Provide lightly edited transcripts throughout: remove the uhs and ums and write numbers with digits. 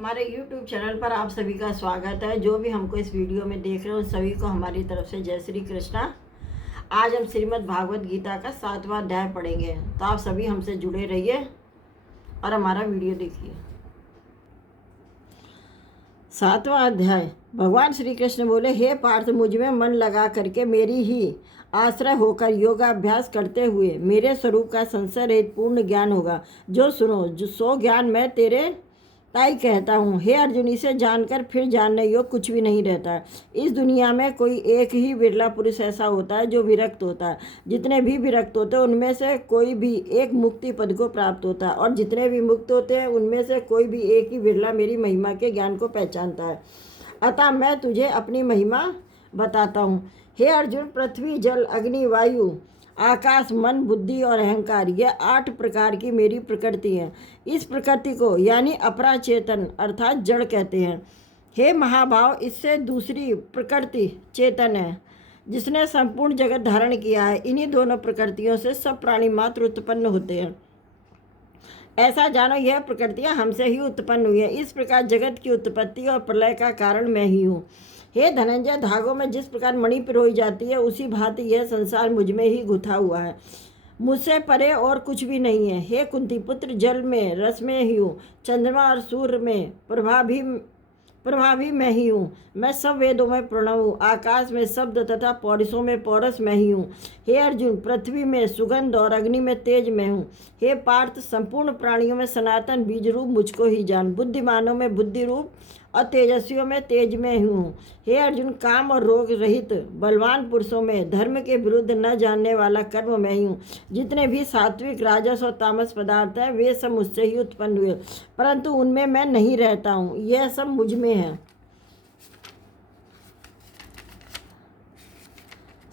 हमारे YouTube channel पर आप सभी का स्वागत है। जो भी हमको इस वीडियो में देख रहे हो सभी को हमारी तरफ से जय श्री कृष्णा। आज हम श्रीमद् भागवत गीता का 7वां अध्याय पढ़ेंगे, तो आप सभी हमसे जुड़े रहिए और हमारा वीडियो देखिए। 7वां अध्याय। भगवान श्री कृष्ण बोले, हे पार्थ, मुझ में मन लगा करके मेरी ही आश्रय होकर योगाभ्यास करते हुए मेरे स्वरूप का संशय रहित पूर्ण ज्ञान होगा। जो सुनो, जो सो ज्ञान मैं तेरे ताई कहता हूँ। हे अर्जुन, इसे जानकर फिर जानने योग कुछ भी नहीं रहता है। इस दुनिया में कोई एक ही बिरला पुरुष ऐसा होता है जो विरक्त होता है। जितने भी विरक्त होते हैं उनमें से कोई भी एक मुक्ति पद को प्राप्त होता है, और जितने भी मुक्त होते हैं उनमें से कोई भी एक ही बिरला मेरी महिमा के ज्ञान को पहचानता है। अतः मैं तुझे अपनी महिमा बताता हूँ। हे अर्जुन, पृथ्वी, जल, अग्नि, वायु, आकाश, मन, बुद्धि और अहंकार, यह 8 प्रकार की मेरी प्रकृति है। इस प्रकृति को यानी अपराचेतन अर्थात जड़ कहते हैं। हे महाभाव, इससे दूसरी प्रकृति चेतन है जिसने संपूर्ण जगत धारण किया है। इन्हीं दोनों प्रकृतियों से सब प्राणी मात्र उत्पन्न होते हैं। ऐसा जानो, यह प्रकृतियाँ हमसे ही उत्पन्न हुई है। इस प्रकार जगत की उत्पत्ति और प्रलय का कारण मैं ही हूँ। हे धनंजय, धागों में जिस प्रकार मणि पिरोई जाती है उसी भांति यह संसार मुझ में ही गुथा हुआ है। मुझसे परे और कुछ भी नहीं है। हे कुंती पुत्र, जल में रस में ही हूँ, चंद्रमा और सूर्य में प्रभावी मैं ही हूँ। मैं सब वेदों में प्रणव हूँ, आकाश में शब्द तथा पौरुषों में पौरस मैं ही हूँ। हे अर्जुन, पृथ्वी में सुगंध और अग्नि में तेज मैं हूँ। हे पार्थ, संपूर्ण प्राणियों में सनातन बीज रूप मुझको ही जान। बुद्धिमानों में बुद्धि रूप और तेजस्वियों में तेज में हूँ। हे अर्जुन, काम और रोग रहित बलवान पुरुषों में धर्म के विरुद्ध न जानने वाला कर्म मैं ही हूँ। जितने भी सात्विक, राजस और तामस पदार्थ हैं वे सब मुझसे ही उत्पन्न हुए, परंतु उनमें मैं नहीं रहता हूँ। यह सब मुझ में है।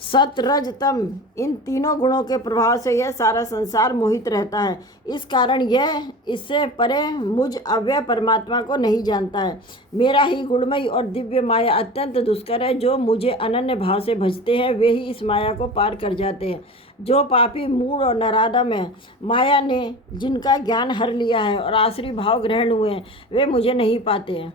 सत, रज, तम, इन तीनों गुणों के प्रभाव से यह सारा संसार मोहित रहता है। इस कारण यह इससे परे मुझ अव्यय परमात्मा को नहीं जानता है। मेरा ही गुणमयी और दिव्य माया अत्यंत दुष्कर है। जो मुझे अनन्य भाव से भजते हैं वे ही इस माया को पार कर जाते हैं। जो पापी, मूढ़ और नराधम है, माया ने जिनका ज्ञान हर लिया है और आश्री भाव ग्रहण हुए हैं, वे मुझे नहीं पाते हैं।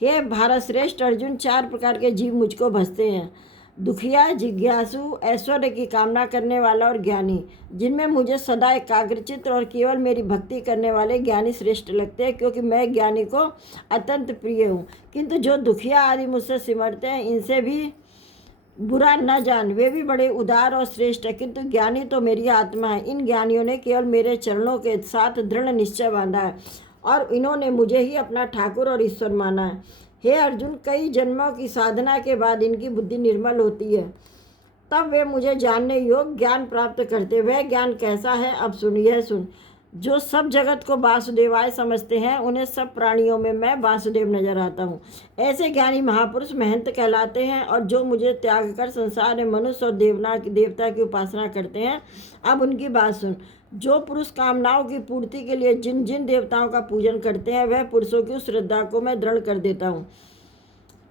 हे भारत श्रेष्ठ अर्जुन, 4 प्रकार के जीव मुझको भजते हैं। दुखिया, जिज्ञासु, ऐश्वर्य की कामना करने वाला और ज्ञानी। जिनमें मुझे सदा एकाग्रचित्त और केवल मेरी भक्ति करने वाले ज्ञानी श्रेष्ठ लगते हैं, क्योंकि मैं ज्ञानी को अत्यंत प्रिय हूँ। किंतु जो दुखिया आदि मुझसे सिमरते हैं इनसे भी बुरा न जान, वे भी बड़े उदार और श्रेष्ठ है, किंतु ज्ञानी तो मेरी आत्मा है। इन ज्ञानियों ने केवल मेरे चरणों के साथ दृढ़ निश्चय बांधा है और इन्होंने मुझे ही अपना ठाकुर और ईश्वर माना है। हे अर्जुन, कई जन्मों की साधना के बाद इनकी बुद्धि निर्मल होती है, तब वे मुझे जानने योग्य ज्ञान प्राप्त करते। वह ज्ञान कैसा है, अब सुन। यह सुन, जो सब जगत को वासुदेवाय समझते हैं उन्हें सब प्राणियों में मैं वासुदेव नजर आता हूँ। ऐसे ज्ञानी महापुरुष महंत कहलाते हैं, और जो मुझे त्याग कर संसार में मनुष्य और देवता की उपासना करते हैं। अब उनकी बात सुन। जो पुरुष कामनाओं की पूर्ति के लिए जिन जिन देवताओं का पूजन करते हैं वह पुरुषों की उस श्रद्धा को मैं दृढ़ कर देता हूँ।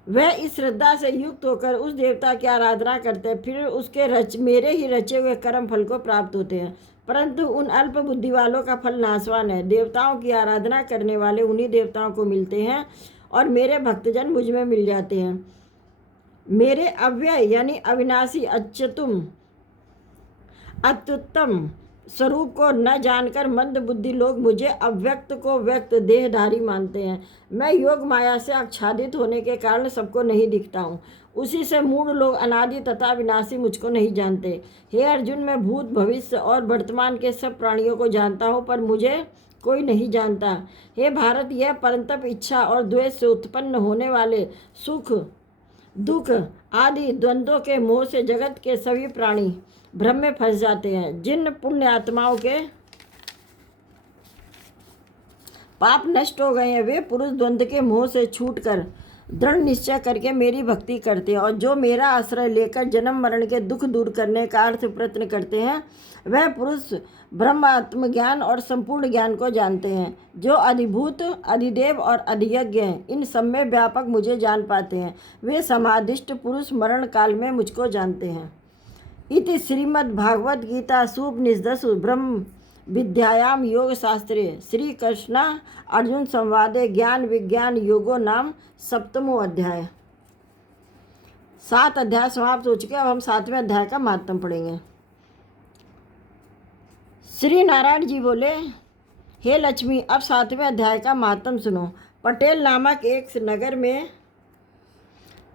वह इस श्रद्धा से युक्त होकर उस देवता की आराधना करते हैं, फिर उसके मेरे ही रचे हुए कर्म फल को प्राप्त होते हैं। परंतु उन अल्प बुद्धि वालों का फल नाशवान है। देवताओं की आराधना करने वाले उन्हीं देवताओं को मिलते हैं और मेरे भक्तजन मुझ में मिल जाते हैं। मेरे अव्यय यानी अविनाशी, अत्युत्तम स्वरूप को न जानकर मंद बुद्धि लोग मुझे अव्यक्त को व्यक्त देहधारी मानते हैं। मैं योग माया से आच्छादित होने के कारण सबको नहीं दिखता हूँ। उसी से मूढ़ लोग अनादि तथा विनाशी मुझको नहीं जानते। हे अर्जुन, मैं भूत, भविष्य और वर्तमान के सब प्राणियों को जानता हूँ, पर मुझे कोई नहीं जानता। हे भारत, यह परंतप इच्छा और द्वेष से उत्पन्न होने वाले सुख, दुख आदि द्वंद्वों के मोह से जगत के सभी प्राणी भ्रम में फंस जाते हैं। जिन पुण्य आत्माओं के पाप नष्ट हो गए हैं वे पुरुष द्वंद्व के मोह से छूटकर दृढ़ निश्चय करके मेरी भक्ति करते हैं, और जो मेरा आश्रय लेकर जन्म मरण के दुख दूर करने का अर्थ प्रयत्न करते हैं वह पुरुष ब्रह्म, आत्मज्ञान और संपूर्ण ज्ञान को जानते हैं। जो अधिभूत, अधिदेव और अधियज्ञ हैं, इन सब में व्यापक मुझे जान पाते हैं। वे समाधिष्ट पुरुष मरण काल में मुझको जानते हैं। इति श्रीमद् भागवत गीता सूपनिषदसु विद्यायाम योग शास्त्रे श्री कृष्ण अर्जुन संवादे ज्ञान विज्ञान योगो नाम 7वां अध्याय। 7 अध्याय समाप्त हो चुके। अब हम 7वें अध्याय का महात्म पढ़ेंगे। श्री नारायण जी बोले, हे लक्ष्मी, अब 7वें अध्याय का महात्म सुनो। पटेल नामक एक नगर में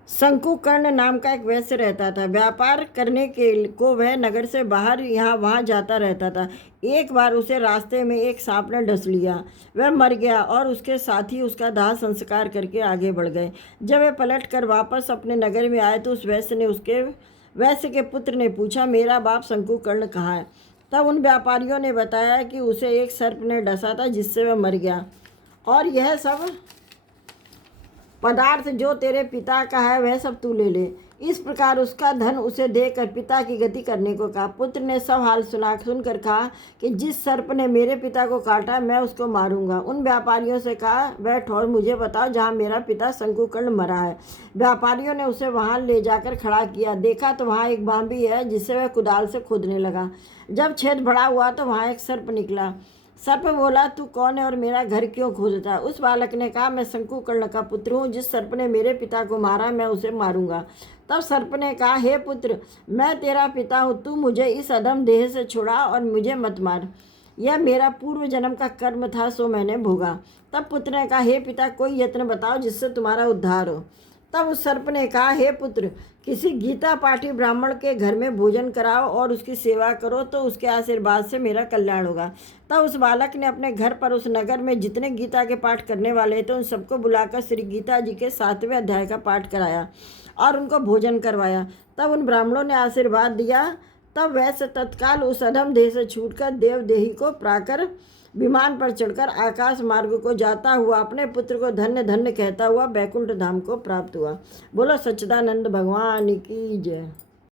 शंकुकर्ण नाम का एक वैश्य रहता था। व्यापार करने को वह नगर से बाहर यहाँ वहाँ जाता रहता था। एक बार उसे रास्ते में एक सांप ने डस लिया। वह मर गया और उसके साथी उसका दाह संस्कार करके आगे बढ़ गए। जब वे पलट कर वापस अपने नगर में आए तो उस वैश्य के पुत्र ने पूछा, मेरा बाप शंकुकर्ण कहाँ है? तब उन व्यापारियों ने बताया कि उसे एक सर्प ने डसा था जिससे वह मर गया, और यह सब पदार्थ जो तेरे पिता का है वह सब तू ले ले। इस प्रकार उसका धन उसे देकर पिता की गति करने को कहा। पुत्र ने सब हाल सुनकर कहा कि जिस सर्प ने मेरे पिता को काटा मैं उसको मारूंगा। उन व्यापारियों से कहा, बैठ और मुझे बताओ जहाँ मेरा पिता शंकुकर्ण मरा है। व्यापारियों ने उसे वहाँ ले जाकर खड़ा किया। देखा तो वहाँ एक बांबी है जिसे वह कुदाल से खोदने लगा। जब छेद बड़ा हुआ तो वहाँ एक सर्प निकला। सर्प बोला, तू कौन है और मेरा घर क्यों खोदता है? उस बालक ने कहा, मैं शंकुकर्ण का पुत्र हूँ। जिस सर्प ने मेरे पिता को मारा मैं उसे मारूंगा। तब सर्प ने कहा, हे पुत्र, मैं तेरा पिता हूँ, तू मुझे इस अधम देह से छुड़ा और मुझे मत मार। यह मेरा पूर्व जन्म का कर्म था, सो मैंने भोगा। तब पुत्र ने कहा, हे पिता, कोई यत्न बताओ जिससे तुम्हारा उद्धार हो। तब उस सर्प ने कहा, हे पुत्र, किसी गीता पाठी ब्राह्मण के घर में भोजन कराओ और उसकी सेवा करो तो उसके आशीर्वाद से मेरा कल्याण होगा। तब उस बालक ने अपने घर पर उस नगर में जितने गीता के पाठ करने वाले थे उन सबको बुलाकर श्री गीता जी के 7वें अध्याय का पाठ कराया और उनको भोजन करवाया। तब उन ब्राह्मणों ने आशीर्वाद दिया। तब वैसे तत्काल उस अधम देह से छूटकर देवदेही को प्राकर विमान पर चढ़कर आकाश मार्ग को जाता हुआ अपने पुत्र को धन्य धन्य कहता हुआ बैकुंठ धाम को प्राप्त हुआ। बोलो सच्चिदानंद भगवान की जय।